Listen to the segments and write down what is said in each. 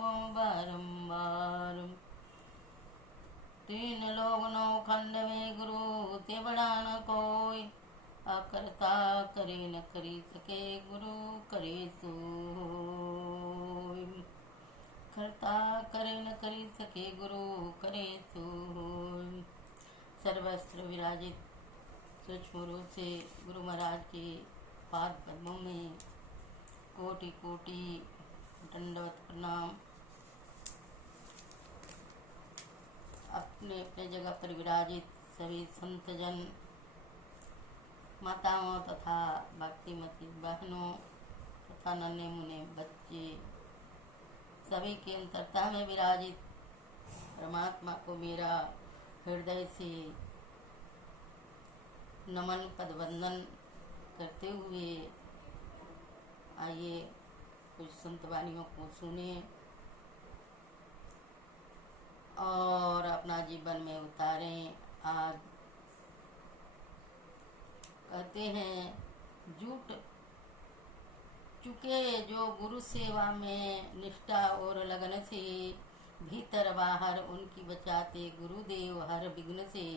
वो बारंबार। तीन लोग नौ खंड में गुरु ते बड़ा न कोई, अकर्ता करे न करी सके गुरु करे सोई। करता करे न करी सके गुरु करे सोई। सर्वस्त्र विराजित सूक्ष्म रूप से गुरु महाराज के पाद पद्मों में कोटि कोटि दंडवत प्रणाम। अपने अपने जगह पर विराजित सभी संतजन, माताओं तथा भक्तिमती बहनों तथा नन्हे मुन्ने बच्चे, सभी के अंतरता में विराजित परमात्मा को मेरा हृदय से नमन पदवंदन करते हुए आइए कुछ संत वाणियों को सुने और अपना जीवन में उतारें। आज कहते हैं, जुट चुके जो गुरु सेवा में निष्ठा और लगन से, भीतर बाहर उनकी बचाते गुरुदेव हर विघ्न से।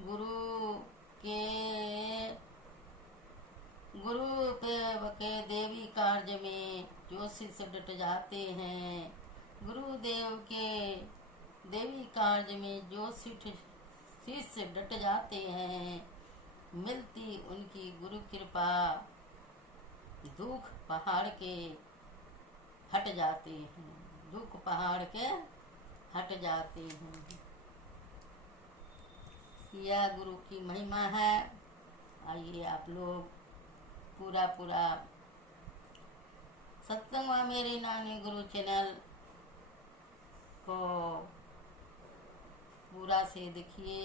गुरु के देवी कार्य में जो शिष्य डट जाते हैं, गुरुदेव के देवी कार्य में जो शिष्य डट जाते हैं, मिलती उनकी गुरु कृपा, दुख पहाड़ के हट जाते हैं, दुख पहाड़ के हट जाते हैं। यह गुरु की महिमा है। आइए आप लोग पूरा सत्संग व मेरे नानी गुरु चैनल को पूरा से देखिए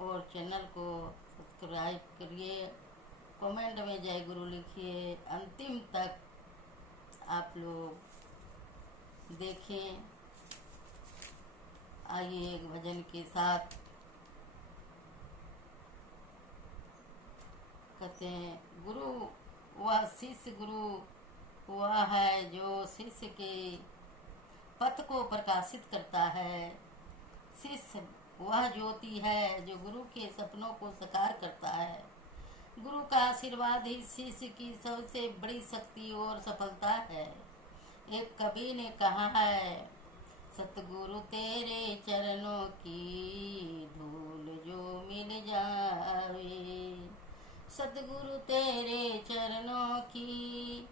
और चैनल को सब्सक्राइब करिए, कमेंट में जय गुरु लिखिए, अंतिम तक आप लोग देखें। आइए एक भजन के साथ कहते हैं, गुरु वह शिष्य, गुरु वह है जो शिष्य के पथ को प्रकाशित करता है। शिष्य वह ज्योति है जो गुरु के सपनों को साकार करता है। गुरु का आशीर्वाद ही शिष्य की सबसे बड़ी शक्ति और सफलता है। एक कवि ने कहा है, सतगुरु तेरे चरणों की धूल जो मिल जावे, सतगुरु तेरे चरणों की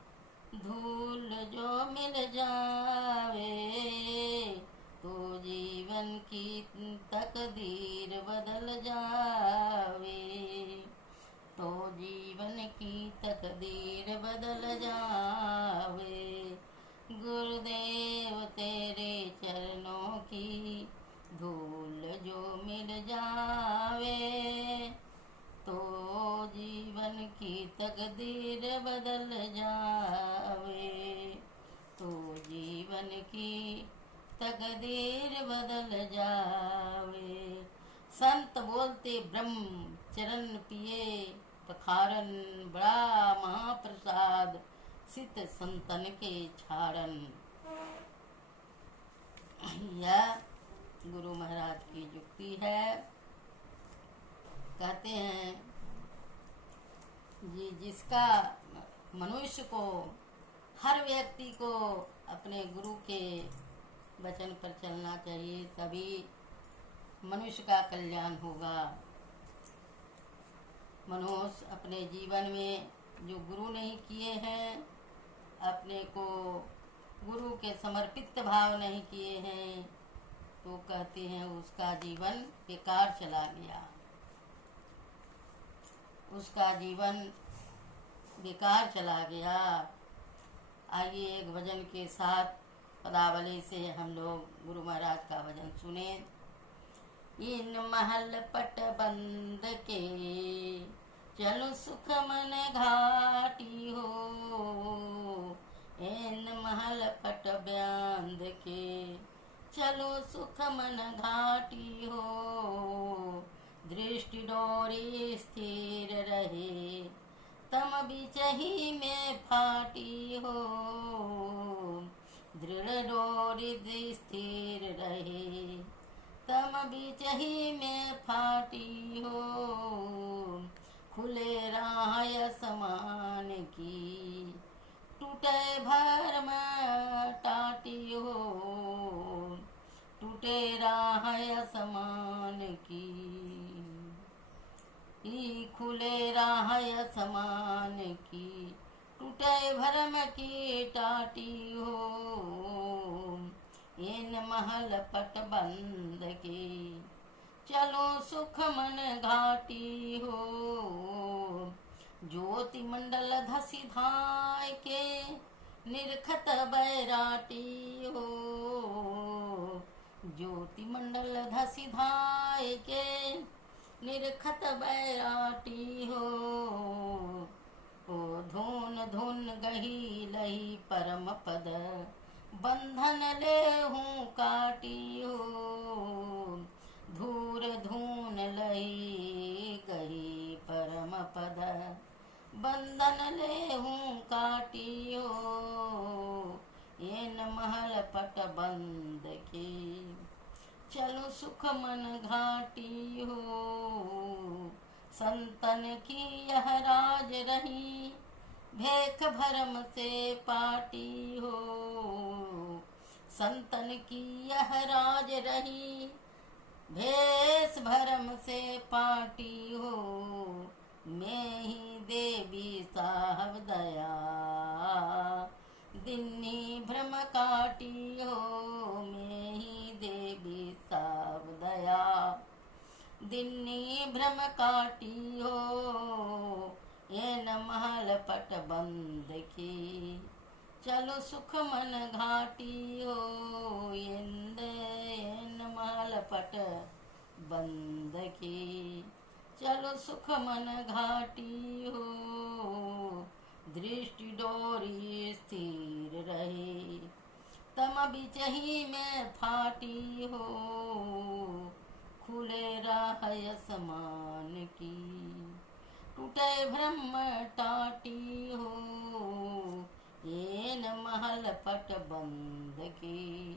धूल जो मिल जावे, तो जीवन की तकदीर बदल जावे, तो जीवन की तकदीर बदल जावे। गुरुदेव तेरे चरणों की धूल जो मिल जावे, तो जीवन की तकदीर बदल जावे, तो जीवन की तकदीर बदल जावे। संत बोलते ब्रह्म चरण पिए पखारन, बड़ा महाप्रसाद सित संतन के छाड़न। यह गुरु महाराज की युक्ति है। कहते हैं जी, जिसका मनुष्य को, हर व्यक्ति को अपने गुरु के वचन पर चलना चाहिए, तभी मनुष्य का कल्याण होगा। मनुष्य अपने जीवन में जो गुरु नहीं किए हैं, अपने को गुरु के समर्पित भाव नहीं किए हैं, तो कहते हैं उसका जीवन बेकार चला गया, उसका जीवन बेकार चला गया। आइए एक भजन के साथ पदावली से हम लोग गुरु महाराज का भजन सुने। इन महल पट बंद के चलो सुख मन घाटी हो, इन महल पट बंद के चलो सुख मन घाटी हो, दृष्टि डोरी स्थिर रहे तम बिचही में फाटी हो, डोरी स्थिर रहे, तम बिचही में फाटी हो, खुले राह समान की, टूटे भरम टाटी हो, टूटे राह समान की, खुले राह समान की, टूटे भरम की टाटी हो, इन महल पट बंद के, चलो सुख मन घाटी हो, ज्योति मंडल धसी धाय के, निरखत बैराटी हो, ज्योति मंडल धसी धाय के, निरखत बैराटी हो, ओ धुन धुन गही लही परम पद, बंधन ले हूँ काटी हो, धूर धून लही गही परम पद, बंधन ले हूँ काटी हो, इन महल पट बंद के, चलो सुख मन घाटी हो, संतन की यह राज रही, भेख भरम से पाटी हो, संतन की यह राज रही, भेष भरम से पाटी हो, मैं ही देवी साहब दया, दिन्नी भ्रम काटी हो, मैं ही देवी साहब दया, दिन्नी भ्रम काटी हो, ये न महल पट बंद की, चलो सुख मन घाटी हो, ये न महल पट बंद की, चलो सुख मन घाटी हो, दृष्टि डोरी स्थिर रहे, तम बिचही में फाटी हो, खुले राह समान की, टूटे ब्रह्म टाटी हो, ये न महल पट बंद की,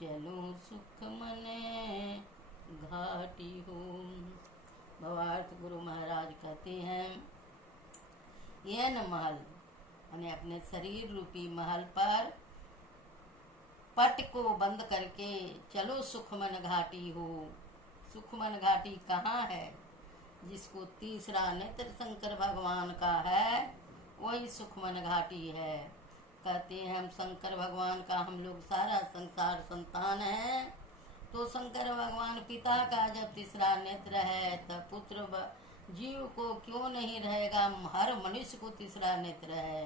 चलो सुख मने घाटी हो। भवार्थ गुरु महाराज कहते हैं, ये न महल यानी अपने शरीर रूपी महल पर पट को बंद करके चलो सुखमन घाटी हो। सुखमन घाटी कहाँ है? जिसको तीसरा नेत्र शंकर भगवान का है वही सुखमन घाटी है। कहते हैं हम शंकर भगवान का, हम लोग सारा संसार संतान है, तो शंकर भगवान पिता का जब तीसरा नेत्र है तब पुत्र जीव को क्यों नहीं रहेगा? हर मनुष्य को तीसरा नेत्र है।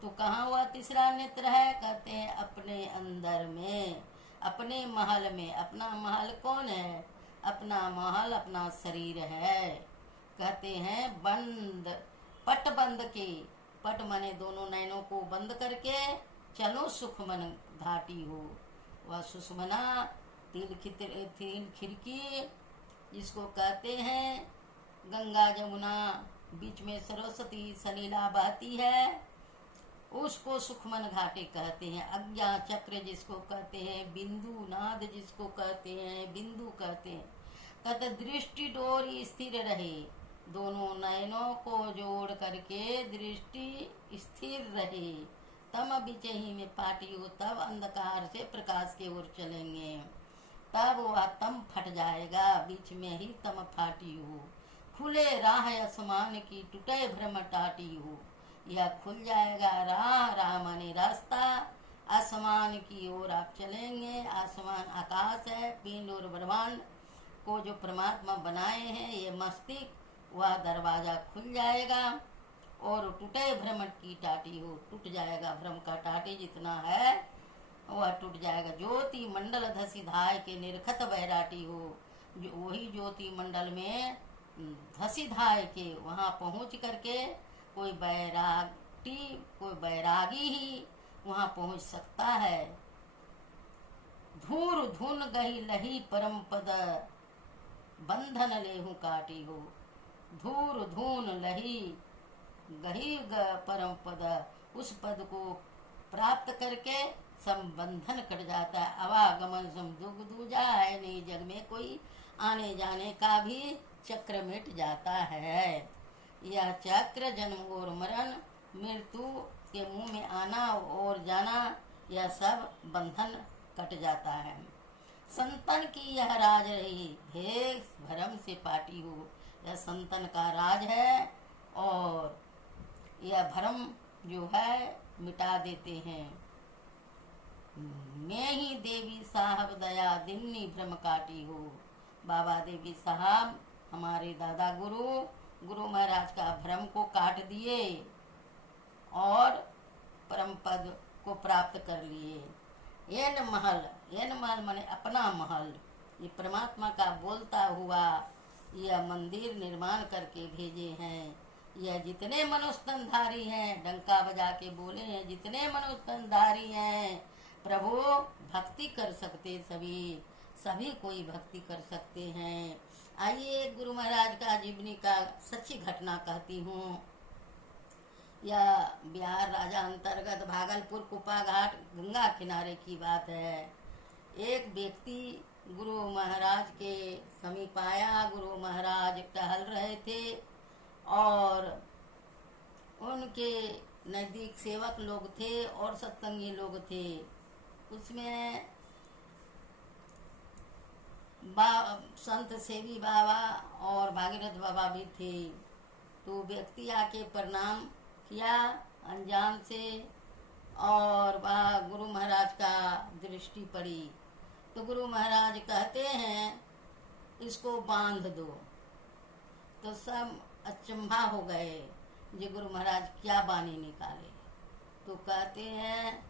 तो कहाँ हुआ तीसरा नेत्र है? कहते हैं अपने अंदर में, अपने महल में। अपना महल कौन है? अपना महल अपना शरीर है। कहते हैं बंद, पट बंद के, पट माने दोनों नयनों को बंद करके चलो सुखमन घाटी हो। वह सुषमना तिल खिड़की जिसको कहते हैं, गंगा जमुना बीच में सरस्वती सलीला बहती है, उसको सुखमन घाटी कहते हैं। अज्ञा चक्र जिसको कहते हैं, बिंदु नाद जिसको कहते हैं, बिंदु कहते हैं। कहते दृष्टि डोरी स्थिर रहे, दोनों नयनों को जोड़ करके दृष्टि स्थिर रहे। तम बिचही में पाटी हो, तब अंधकार से प्रकाश की ओर चलेंगे, तब वह तम फट जाएगा। बीच में ही तम फाटी हो, खुले राह आसमान की, टूटे भ्रम टाटी हो। यह खुल जाएगा राह, राह माने रास्ता, आसमान की ओर आप चलेंगे। आसमान आकाश है, पिंड और ब्रह्मांड को जो परमात्मा बनाए हैं, ये मस्तिष्क, वह दरवाजा खुल जाएगा और टूटे भ्रम की टाटी हो, टूट जाएगा। भ्रम का टाटी जितना है वह टूट जाएगा। ज्योति मंडल धसी धाय के निरखत बैराटी हो, जो वही ज्योति मंडल में धसी धाय के वहाँ पहुँच करके कोई बैरागी ही वहाँ पहुँच सकता है। धूर धुन गही लही परम पद, बंधन लेहू काटी हो। धूर धून लही गही परम पद, उस पद को प्राप्त करके सब बंधन कट जाता है। आवागमन सम दुख दूजा है नहीं, जग में कोई आने जाने का भी चक्र मिट जाता है। यह चक्र जन्म और मरण, मृत्यु के मुंह में आना और जाना, यह सब बंधन कट जाता है। संतन की यह राज रही, हे भरम से पाटी हो। यह संतन का राज है और यह भरम जो है मिटा देते हैं। मैं ही देवी साहब दया दिन्नी भ्रम काटी हो। बाबा देवी साहब हमारे दादा गुरु महाराज का भ्रम को काट दिए और परम पद को प्राप्त कर लिए। एन महल माने अपना महल, ये परमात्मा का बोलता हुआ यह मंदिर निर्माण करके भेजे हैं। यह जितने मनुष्यधारी हैं, डंका बजा के बोले हैं, जितने मनुष्यधारी हैं प्रभु भक्ति कर सकते, सभी कोई भक्ति कर सकते हैं। आइए गुरु महाराज का जीवनी का सच्ची घटना कहती हूँ। यह बिहार राजा अंतर्गत भागलपुर कुपा घाट गंगा किनारे की बात है। एक व्यक्ति गुरु महाराज के समीप आया। गुरु महाराज टहल रहे थे और उनके नज़दीक सेवक लोग थे और सत्संगी लोग थे। उसमें संत सेवी बाबा और भागीरथ बाबा भी थे। तो व्यक्ति आके प्रणाम किया अनजान से और वह गुरु महाराज का दृष्टि पड़ी। तो गुरु महाराज कहते हैं इसको बांध दो। तो सब अचंभा हो गए, ये गुरु महाराज क्या बानी निकाले। तो कहते हैं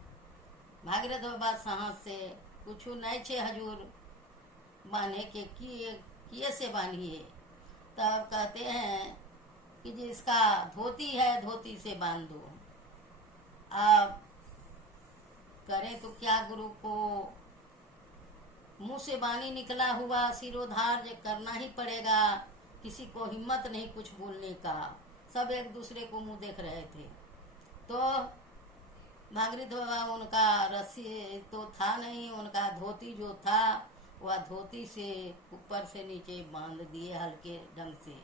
भागीरथ बाबा साहस से कुछ नहीं छे हजूर, बांधे के किए से बांधिए। तब कहते हैं कि जिसका धोती है धोती से बांध दो। आप करें तो क्या, गुरु को मुंह से बानी निकला हुआ सिरोधार करना ही पड़ेगा। किसी को हिम्मत नहीं कुछ बोलने का, सब एक दूसरे को मुंह देख रहे थे। तो भागीरथ बाबा उनका रस्सी तो था नहीं, उनका धोती जो था वह धोती से ऊपर से नीचे बांध दिए हल्के ढंग से।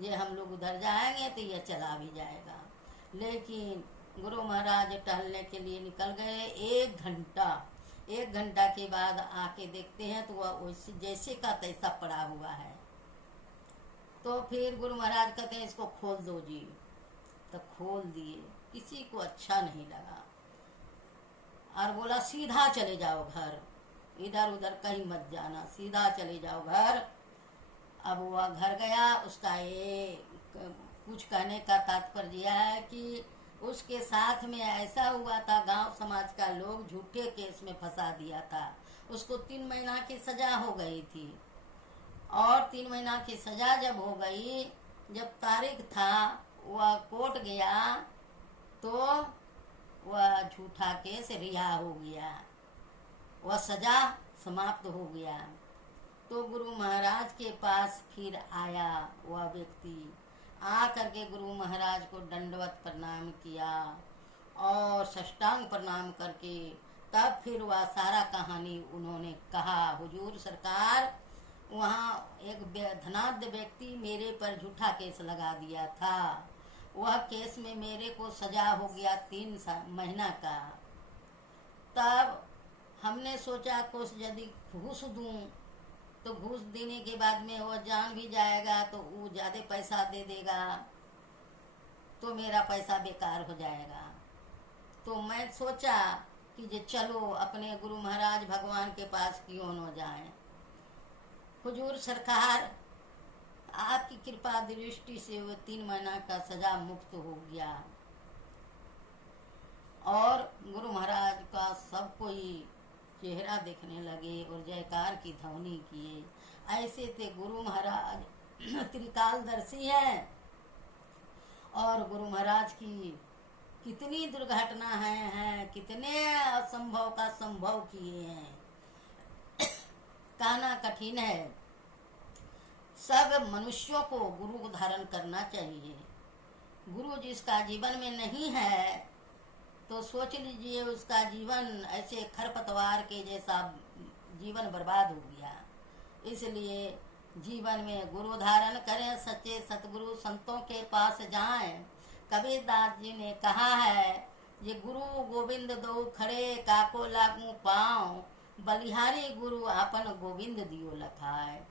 ये हम लोग उधर जाएंगे तो यह चला भी जाएगा। लेकिन गुरु महाराज टहलने के लिए निकल गए। एक घंटा के बाद आके देखते हैं तो वह वैसे जैसे का तैसा पड़ा हुआ है। तो फिर गुरु महाराज कहते हैं इसको खोल दो जी। तो खोल दिए। किसी को अच्छा नहीं लगा और बोला सीधा चले जाओ घर, इधर उधर कहीं मत जाना, सीधा चले जाओ घर। अब वह घर गया। उसका ये कुछ कहने का तात्पर्य है कि उसके साथ में ऐसा हुआ था, गांव समाज का लोग झूठे केस में फंसा दिया था। उसको 3 महीना की सजा हो गई थी और 3 महीना की सजा जब हो गई, जब तारीख था वह कोर्ट गया तो वह झूठा केस रिहा हो गया, वह सजा समाप्त हो गया। तो गुरु महाराज के पास फिर आया वह व्यक्ति। आ करके गुरु महाराज को दंडवत प्रणाम किया और साष्टांग प्रणाम करके तब फिर वह सारा कहानी उन्होंने कहा। हुजूर सरकार, वहाँ एक धनाढ्य व्यक्ति मेरे पर झूठा केस लगा दिया था। वह केस में मेरे को सजा हो गया 3 महीना का। तब हमने सोचा कुछ यदि घूस दूं तो घूस देने के बाद में वो जान भी जाएगा तो वो ज़्यादा पैसा दे देगा तो मेरा पैसा बेकार हो जाएगा। तो मैं सोचा कि जे चलो अपने गुरु महाराज भगवान के पास क्यों न जाएं। हुजूर सरकार, आपकी कृपा दृष्टि से वो 3 महीना का सजा मुक्त हो गया और गुरु महाराज का सब कोई चेहरा देखने लगे और जयकार की ध्वनि किए। ऐसे थे गुरु महाराज त्रिकालदर्शी हैं और गुरु महाराज की कितनी दुर्घटना हैं, कितने असंभव का संभव किए हैं, कहना कठिन है। सब मनुष्यों को गुरु को धारण करना चाहिए। गुरु जिसका जीवन में नहीं है तो सोच लीजिए उसका जीवन ऐसे खरपतवार के जैसा जीवन बर्बाद हो गया। इसलिए जीवन में गुरु धारण करें, सच्चे सतगुरु संतों के पास जाएं। कबीरदास जी ने कहा है, ये गुरु गोविंद दो खड़े काको लागू पाँव, बलिहारी गुरु आपन गोविंद दियो लखाए।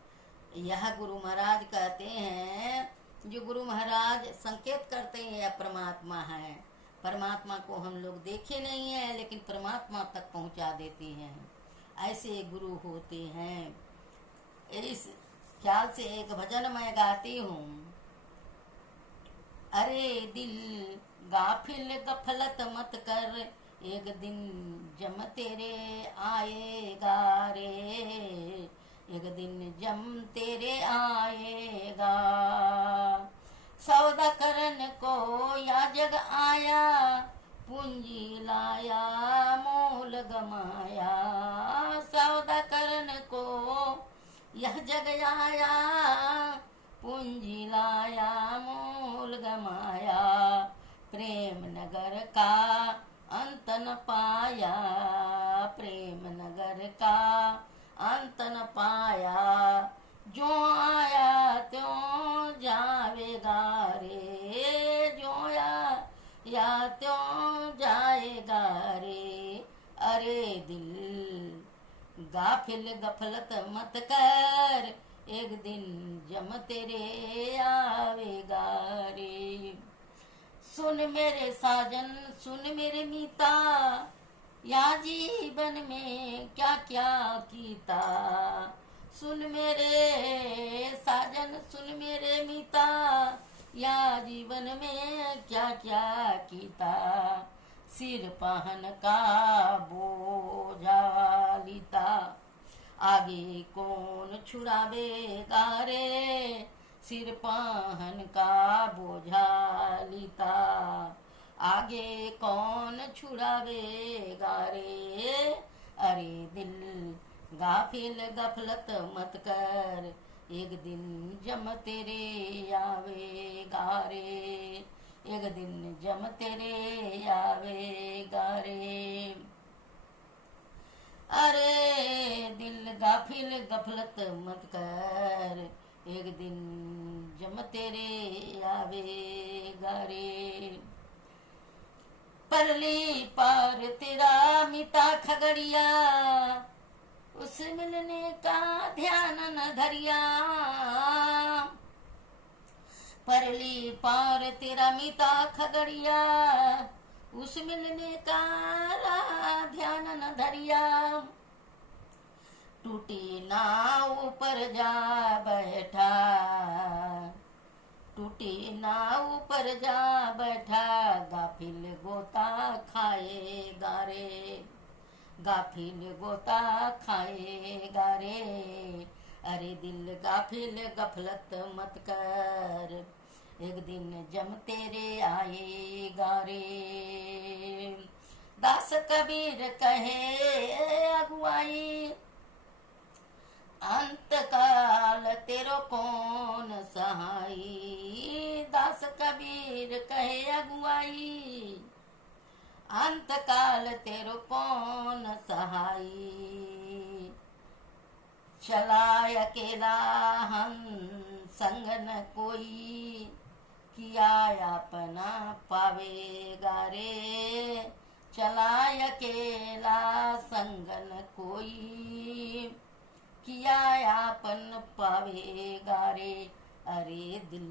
यह गुरु महाराज कहते हैं, जो गुरु महाराज संकेत करते हैं यह परमात्मा है। परमात्मा को हम लोग देखे नहीं है, लेकिन परमात्मा तक पहुंचा देते हैं। ऐसे गुरु होते हैं। इस ख्याल से एक भजन मैं गाती हूँ। अरे दिल गाफिल गफलत मत कर, एक दिन जम तेरे आएगा रे, एक दिन जम तेरे आएगा। सौदा करन को या जग आया, पूंजी लाया मोल गमाया। सौदा करन को यह जग आया, पूंजी लाया मोल गमाया। प्रेम नगर का अंत न पाया, प्रेम नगर का अंत न पाया। जो आया त्यों जावेगा रे, जो या त्यों जाएगा रे। अरे दिल गाफिल गफलत मत कर, एक दिन जम तेरे आवेगा रे। सुन मेरे साजन सुन मेरे मीता, या जीवन में क्या क्या कीता। सुन मेरे साजन सुन मेरे मीता, या जीवन में क्या क्या कीता। सिर पहन का बोझा लीता, आगे कौन छुड़ावेगा रे। सिर पहन का बोझा लीता, आगे कौन छुड़ावेगा रे। अरे दिल गाफिल गफलत मत कर, एक दिन जम तेरे आवेगा रे, एक दिन जम तेरे आवेगा रे। अरे दिल गाफिल गफलत मत कर, एक दिन जम तेरे आवेगा रे। परली पार तेरा मिटा खगड़िया, उस मिलने का ध्यान न धरिया। परली पार तेरा मिटा खगड़िया, उस मिलने का ध्यान न धरिया। टूटी नाव पर जा बैठा, टूटी नाव पर जा बैठा। गाफिल गोता खाएगा रे, गाफिल गोता खाएगा रे। अरे दिल गाफिल गफलत मत कर, एक दिन जम तेरे आएगा रे। दास कबीर कहे अगुआई, अंत काल तेरो कौन सहाई। दास कबीर कहे अगुआई, अंत काल तेरो कौन सहाई। चला अकेला हम संग न कोई, किया अपना पावेगा रे। चला अकेला संग न कोई, किया आपन पावेगा रे। अरे दिल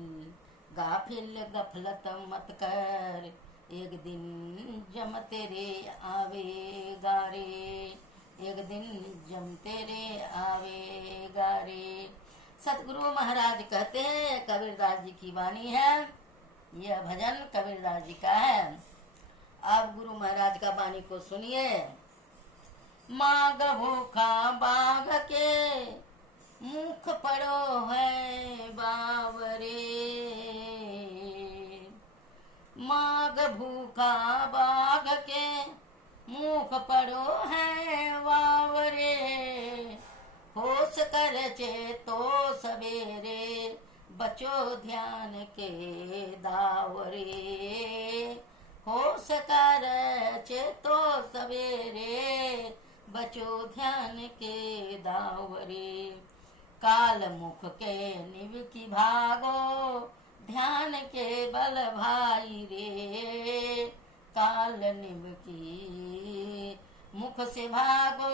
गाफिल गफलत मत कर, एक दिन जम तेरे आवेगा रे, एक दिन जम तेरे आवेगा रे। सतगुरु महाराज कहते हैं, कबीरदास जी की वाणी है, यह भजन कबीरदास जी का है। अब गुरु महाराज का वाणी को सुनिए। माग भूखा बाघ के मुख पड़ो है बावरे, माग भूखा बाघ के मुख पड़ो है वावरे। होश कर चेतो सवेरे, बचो ध्यान के दावरे। हो सकार चेतो सवेरे, बचो ध्यान के दावरे। काल मुख के निव की भागो, ध्यान के बल भाई रे। काल निव की मुख से भागो,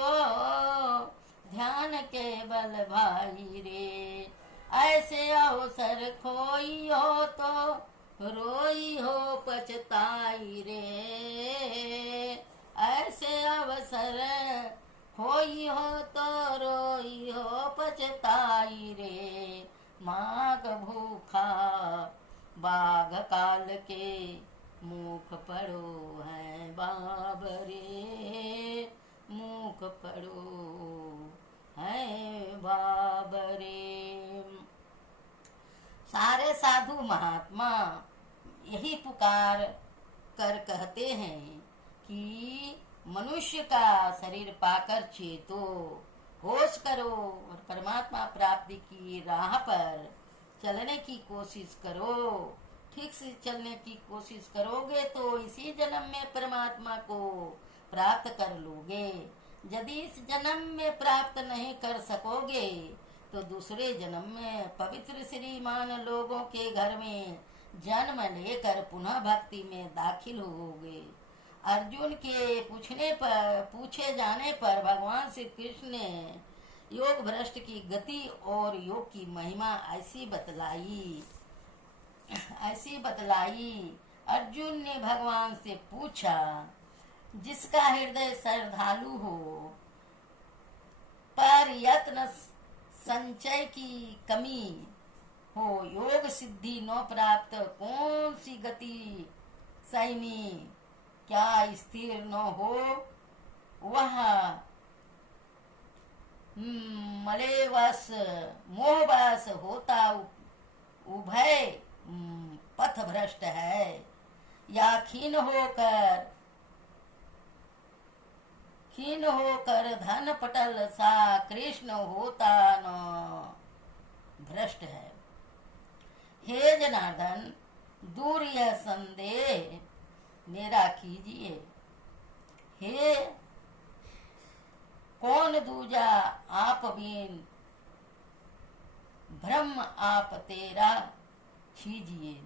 ध्यान के बल भाई रे। ऐसे अवसर खोई हो तो, रोई हो पछताई रे। ऐसे अवसर खोई हो तो, रोई हो पछताई रे। माघ भूखा बाघ काल के, मुख पड़ो है बाबरे। मुख पड़ो है बाबरे। सारे साधु महात्मा यही पुकार कर कहते हैं कि मनुष्य का शरीर पाकर चेतो, होश करो और परमात्मा प्राप्ति की राह पर चलने की कोशिश करो। ठीक से चलने की कोशिश करोगे तो इसी जन्म में परमात्मा को प्राप्त कर लोगे। यदि इस जन्म में प्राप्त नहीं कर सकोगे तो दूसरे जन्म में पवित्र श्रीमान लोगों के घर में जन्म लेकर पुनः भक्ति में दाखिल होगे। अर्जुन के पूछे जाने पर भगवान श्री कृष्ण ने योग भ्रष्ट की गति और योग की महिमा ऐसी बतलाई। अर्जुन ने भगवान से पूछा, जिसका हृदय श्रद्धालु हो पर यत्न संचय की कमी हो, योग सिद्धि न प्राप्त कौन सी गति सैमी, क्या स्थिर न हो वह मलेवश मोहवश होता उभय पथ भ्रष्ट है। या खीन होकर धन पटल सा, कृष्ण होता न भ्रष्ट है। हे जनार्दन, दूर यह संदेह मेरा कीजिए। हे कौन दूजा आप बीन, ब्रह्म आप तेरा छीजिए।